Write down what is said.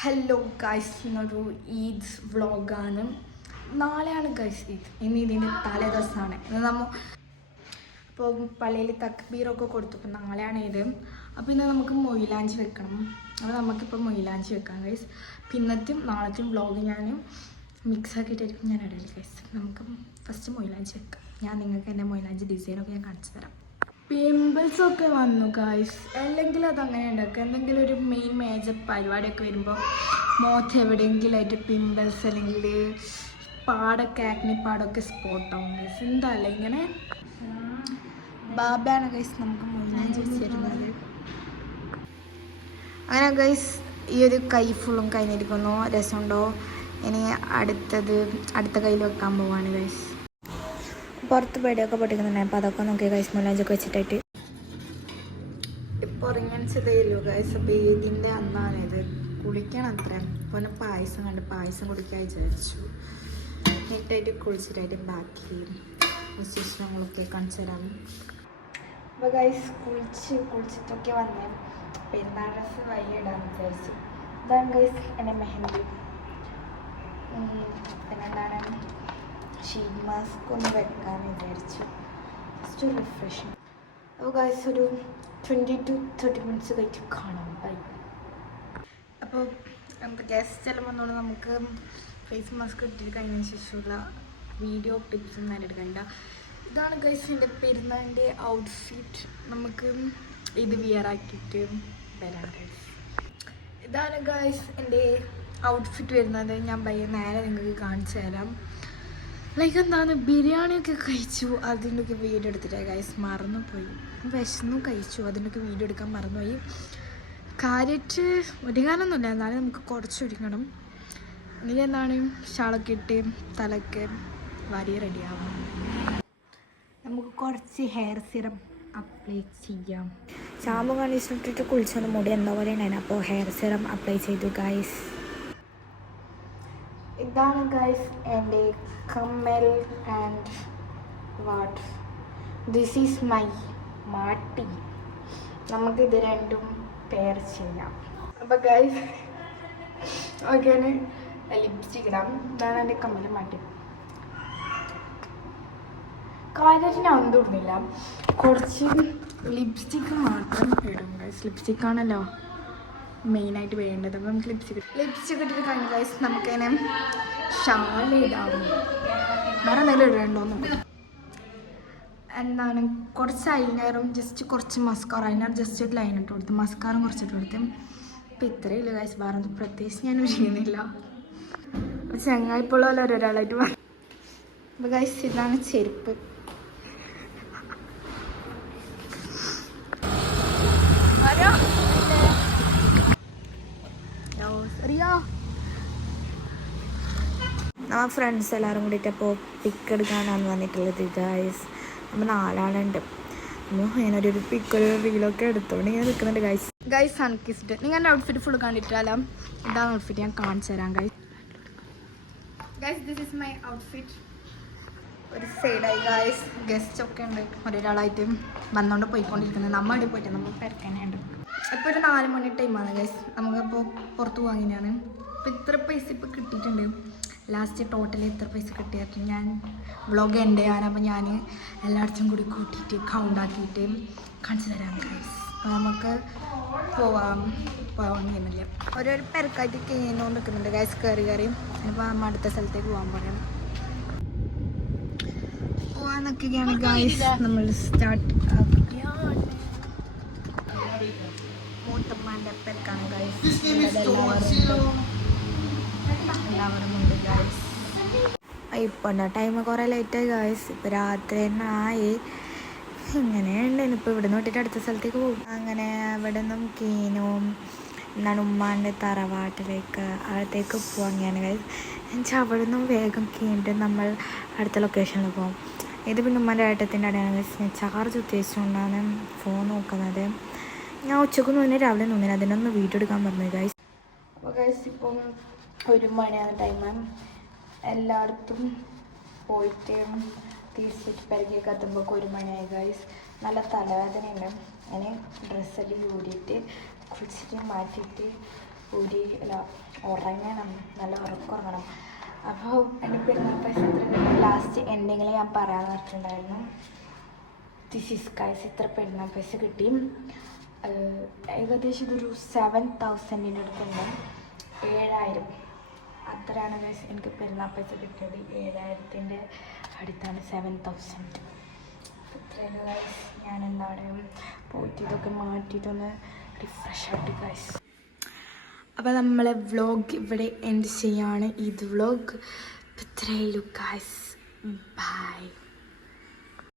Hello guys, ഇന്നൊരു ഈദ് വ്ളോഗാണ്. നാളെയാണ് ഗൈസ് ഈദ്. ഇന്ന് ഇതിൻ്റെ തലേ ദിവസമാണ്. ഇന്ന് അപ്പോൾ പള്ളിയിൽ തക്ബീറൊക്കെ കൊടുത്തു. അപ്പോൾ നാളെയാണ് ഈദ്. അപ്പോൾ ഇന്ന് നമുക്ക് മൊയിലാഞ്ചി വെക്കണം. അപ്പോൾ നമുക്കിപ്പോൾ മൊയിലാഞ്ചി വെക്കാം ഗൈസ്. ഇന്നത്തെയും നാളത്തെയും വ്ളോഗ് ഞാൻ മിക്സ് ആക്കിയിട്ടായിരിക്കും ഞാൻ ഇടയിൽ ഗൈസ്. നമുക്ക് ഫസ്റ്റ് മൊയിലാഞ്ചി വെക്കാം. ഞാൻ നിങ്ങൾക്ക് എൻ്റെ മൊയിലാഞ്ചി ഡിസൈനൊക്കെ ഞാൻ കാണിച്ചു തരാം. പിമ്പിൾസൊക്കെ വന്നു ഗൈസ്. അല്ലെങ്കിൽ അതങ്ങനെ ഉണ്ടാക്കുക. എന്തെങ്കിലും ഒരു മേജർ പരിപാടിയൊക്കെ വരുമ്പോൾ മുഖത്ത് എവിടെയെങ്കിലുമായിട്ട് പിമ്പിൾസ് അല്ലെങ്കിൽ പാടൊക്കെ ആക്നി പാടൊക്കെ സ്പോട്ടാവും ഗൈസ്. എന്താല്ലേ ഇങ്ങനെ ബാബയാണ് ഗൈസ് നമുക്ക് മൊയിലാഞ്ചി വെച്ച് തരുന്നത്. അങ്ങനെ ഗൈസ് ഈ ഒരു കൈ ഫുള്ളും കഴിഞ്ഞിരിക്കുന്നു. രസമുണ്ടോ? ഇനി അടുത്ത കയ്യിൽ വെക്കാൻ പോവാണ് ഗൈസ്. പുറത്ത് പേടിയൊക്കെ പൊട്ടിക്കുന്നുണ്ട്. അപ്പോൾ അതൊക്കെ നോക്കി ഗൈസ് മൊയിലാഞ്ചൊക്കെ വെച്ചിട്ടായിട്ട് ഇപ്പോൾ ഇറങ്ങിച്ചതേയുള്ളൂ ഗൈസ്. അപ്പോൾ ഇതിൻ്റെ അന്നാണിത്. കുളിക്കണം അത്ര. അപ്പോൾ പായസം കണ്ട് പായസം കുടിക്കാൻ വിചാരിച്ചു. നീറ്റായിട്ട് കുളിച്ചിട്ടായിട്ട് ബാക്കി വിശേഷങ്ങളൊക്കെ കാണിച്ചു തരാം. അപ്പോൾ ഗൈസ് കുളിച്ചിട്ടൊക്കെ വന്നേ പെരുന്നാൾ ഡ്രസ്സ് വൈകിടാന്ന് വിചാരിച്ചു. ഇതാണ് ഗൈസ് എൻ്റെ മെഹന്തി. പിന്നെന്താണ് ഷീറ്റ് മാസ്ക് ഒന്ന് വെക്കാമെന്ന് വിചാരിച്ചു. Just refreshing. അപ്പോൾ ഗൈസ് ഒരു 20 to 30 minutes കഴിഞ്ഞിട്ട് കാണാം. ബൈ. അപ്പോൾ ഗസ്റ്റ് എല്ലാം വന്നുകൊണ്ട് നമുക്ക് ഫേസ് മാസ്ക് ഇട്ടിട്ട് കഴിഞ്ഞതിന് ശേഷമുള്ള വീഡിയോ ടിപ്സും ഞാൻ എടുക്കണ്ട. ഇതാണ് ഗൈസ് എൻ്റെ പെരുന്നാളിൻ്റെ ഔട്ട്ഫിറ്റ്. നമുക്ക് ഇത് വിയറാക്കിയിട്ട് വരാം ഗൈസ്. ഇതാണ് ഗൈസ് എൻ്റെ ഔട്ട്ഫിറ്റ് വരുന്നത്. ഞാൻ നേരെ നിങ്ങൾക്ക് കാണിച്ചു തരാം. ലൈക്ക് എന്താണ് ബിരിയാണിയൊക്കെ കഴിച്ചു. അതിൻ്റെയൊക്കെ വീഡിയോ എടുത്തിട്ടാണ് ഗൈസ്. മറന്നുപോയി. വിശന്നും കഴിച്ചു. അതിൻ്റെയൊക്കെ വീഡിയോ എടുക്കാൻ മറന്നുപോയി. കാര്യമായിട്ട് ഒരുങ്ങാനൊന്നുമില്ല. എന്നാലും നമുക്ക് കുറച്ച് ഒരുങ്ങണം. എന്നിട്ട് എന്താണ് ഷാളൊക്കെ ഇട്ട് തലയ്ക്ക് വാരി റെഡിയാവും. നമുക്ക് കുറച്ച് ഹെയർ സിറം അപ്ലൈ ചെയ്യാം. ഷാമ്പു കണ്ടീഷണർ ഇട്ടിട്ട് കുളിച്ചൊന്ന് മുടി എന്താ പോലെ ഉണ്ടായിരുന്നു. അപ്പോൾ ഹെയർ സിറം അപ്ലൈ ചെയ്തു ഗൈസ്. ഇതാണ് ഗൈസ് എൻ്റെ കമ്മൽ and what this is my മാട്ടി. നമുക്കിത് രണ്ടും പെയർ ചെയ്യാം. അപ്പോൾ ഗൈസ് ഓക്കെ ലിപ്സ്റ്റിക് ഇടാം. ഇതാണ് എൻ്റെ കമ്മൽ മാട്ടി. കാര്യമായിട്ട് ഞാൻ ഒന്നും ഇടുന്നില്ല. കുറച്ച് ലിപ്സ്റ്റിക്ക് മാത്രം ഇടും ഗൈസ്. ലിപ്സ്റ്റിക്കാണല്ലോ മെയിനായിട്ട് വേണ്ടത്. അപ്പം നമുക്ക് ലിപ്സ്റ്റിക് ഇട്ടിട്ട് കഴിഞ്ഞ ഗൈസ് നമുക്കതിനെ ഷാളിടാം. വേറെ എന്തെങ്കിലും ഇടണ്ടോ നോക്കാം. എന്താണ് കുറച്ച് ഐലൈനറും ജസ്റ്റ് കുറച്ച് മസ്കാറ. ഐലൈനർ ജസ്റ്റ് ഒരു ലൈൻ ഇട്ട് കൊടുത്ത് മസ്കാറും കുറച്ചിട്ട് കൊടുത്ത്. ഇപ്പം ഇത്രയേ ഉള്ളൂ ഗൈസ്. വേറെ ഒന്നും പ്രത്യേകിച്ച് ഞാൻ ചെയ്യുന്നില്ല. അപ്പോൾ ചങ്ങായിപ്പുള്ള ഒരാളായിട്ട് പറഞ്ഞു. അപ്പോൾ ഗൈസ് ഇതാണ് ചെരുപ്പ്. നമ്മൾ ഫ്രണ്ട്സ് എല്ലാവരും കൂടിയിട്ട് അപ്പോൾ പിക്ക് എടുക്കാനാണ് വന്നിട്ടുള്ളത് ഗൈസ്. നമ്മൾ 4 ആളുണ്ട്. ഞാനൊരു പിക്കൊരു റീലൊക്കെ എടുത്തോണ്ട് ഇങ്ങനെ നിൽക്കുന്നുണ്ട് ഗൈസ്. ഗൈസ് സൺകിസ്ഡ്. നിങ്ങൾ എൻ്റെ ഔട്ട്ഫിറ്റ് ഫുൾ കണ്ടിട്ടാലോ? ഇതാണ് ഔട്ട്ഫിറ്റ്. ഞാൻ കാണിച്ചു തരാം guys. Guys this is my outfit. ഒരു സൈഡായി ഗൈസ്. ഗസ്റ്റ് ഒക്കെ ഉണ്ട്. ഒരാളായിട്ട് വന്നുകൊണ്ട് പോയിക്കൊണ്ടിരിക്കുന്നത്. നമ്മൾ അവിടെ പോയിട്ട് നമ്മൾ പെരക്കാനുണ്ട്. ഇപ്പോൾ ഒരു 4 മണി ടൈമാണ് ഗൈസ്. നമുക്കിപ്പോൾ പുറത്ത് പോകാനാണ്. ഇപ്പോൾ ഇത്ര പൈസ ഇപ്പോൾ കിട്ടിയിട്ടുണ്ട്. ലാസ്റ്റ് ടോട്ടൽ എത്ര പൈസ കിട്ടിയിട്ട് ഞാൻ വ്ളോഗ് എൻ്റെ ആണ്. അപ്പോൾ ഞാൻ എല്ലായിടത്തും കൂടി കൂട്ടിയിട്ട് കൗണ്ടാക്കിയിട്ട് കാണിച്ചു തരാം ഗൈസ്. അപ്പോൾ നമുക്ക് പോവാൻ ചെയ്യുന്നില്ല. ഓരോരു പെരക്കായിട്ട് കഴിഞ്ഞുകൊണ്ട് നിൽക്കുന്നുണ്ട് ഗൈസ്. കയറി അപ്പോൾ നമ്മൾ അടുത്ത സ്ഥലത്തേക്ക് പോകാൻ പറയാം. പോകാൻ നിൽക്കുകയാണ് ഗൈസ്. നമ്മൾ സ്റ്റാർട്ട് ആക്കുകയാണ്. മൂത്തമ്മാൻ്റെ പെരക്കാണ് ഗൈസ്. എല്ലാവരും ഉണ്ട് ഗൈസ്. ഇപ്പോൾ ഉണ്ടോ ടൈം കുറേ ലേറ്റായി ഗൈസ്. ഇപ്പോൾ രാത്രി തന്നെ ആയി. ഇങ്ങനെയുണ്ട്. ഇപ്പോൾ ഇവിടെ നിന്ന് വിട്ടിട്ട് അടുത്ത സ്ഥലത്തേക്ക് പോകും. അങ്ങനെ അവിടെ നിന്നും കീനും എന്താണ് ഉമ്മാൻ്റെ തറവാട്ടിലേക്ക് അവിടത്തേക്ക് പോവാങ്ങയാണ് ഗൈസ്. എന്നുവെച്ചാൽ അവിടെ നിന്നും വേഗം കീണിട്ട് നമ്മൾ അടുത്ത ലൊക്കേഷനിൽ പോകും. ഇത് പിന്നെ ഉമ്മാൻ്റെ ഏട്ടത്തിൻ്റെ അടയാണ് ഗൈസ്. ഞാൻ ചാർജ് ഉദ്ദേശിച്ചുകൊണ്ടാണ് ഫോൺ നോക്കുന്നത്. ഞാൻ ഉച്ചക്ക് നിന്ന് രാവിലെ നിന്നിന് അതിനൊന്ന് വീഡിയോ എടുക്കാൻ പറഞ്ഞു ഗൈസ്. അപ്പോൾ ഗൈസ് ഇപ്പം 1 മണിയാണ് ടൈം. എല്ലായിടത്തും പോയിട്ട് തിരിച്ചിട്ട് പെരക്കൊക്കെ എത്തുമ്പോൾ 1 മണിയായി ഗൈസ്. നല്ല തലവേദനയുണ്ട്. ഞാൻ ഡ്രസ്സെല്ലാം ഊരിയിട്ട് കുളിച്ചിട്ട് മാറ്റിയിട്ട് അല്ല ഉറങ്ങണം, നല്ല ഉറങ്ങണം. അപ്പോൾ എൻ്റെ പെരുന്നാൾ പൈസ എത്ര ലാസ്റ്റ് എൻഡിങ്ങിൽ ഞാൻ പറയാമെന്ന് പറഞ്ഞിട്ടുണ്ടായിരുന്നു. ദിസ് ഈസ് ഗൈസ്, ഇത്ര പെരുന്നാൾ പൈസ കിട്ടി. ഏകദേശം ഇതൊരു 7,000 അടുത്തുണ്ട്. 7,000 അത്രയാണ് ഗൈസ് എനിക്ക് പെരുന്നാൾ പൈസ കിട്ടിയത്. 7,000 അടുത്താണ് 7,000. ഇത്രയാണ് ഗൈസ്. ഞാൻ എന്താണ് പോയിട്ട് ഇതൊക്കെ മാറ്റിയിട്ടൊന്ന് റിഫ്രഷ് ആയിട്ട് ഗൈസ്. അപ്പോൾ നമ്മളെ വ്ളോഗ് ഇവിടെ എൻഡ് ചെയ്യാണ്. ഇത് വ്ളോഗ് ഇത്രയേ ഉള്ളൂ ഗൈസ്. ബൈ.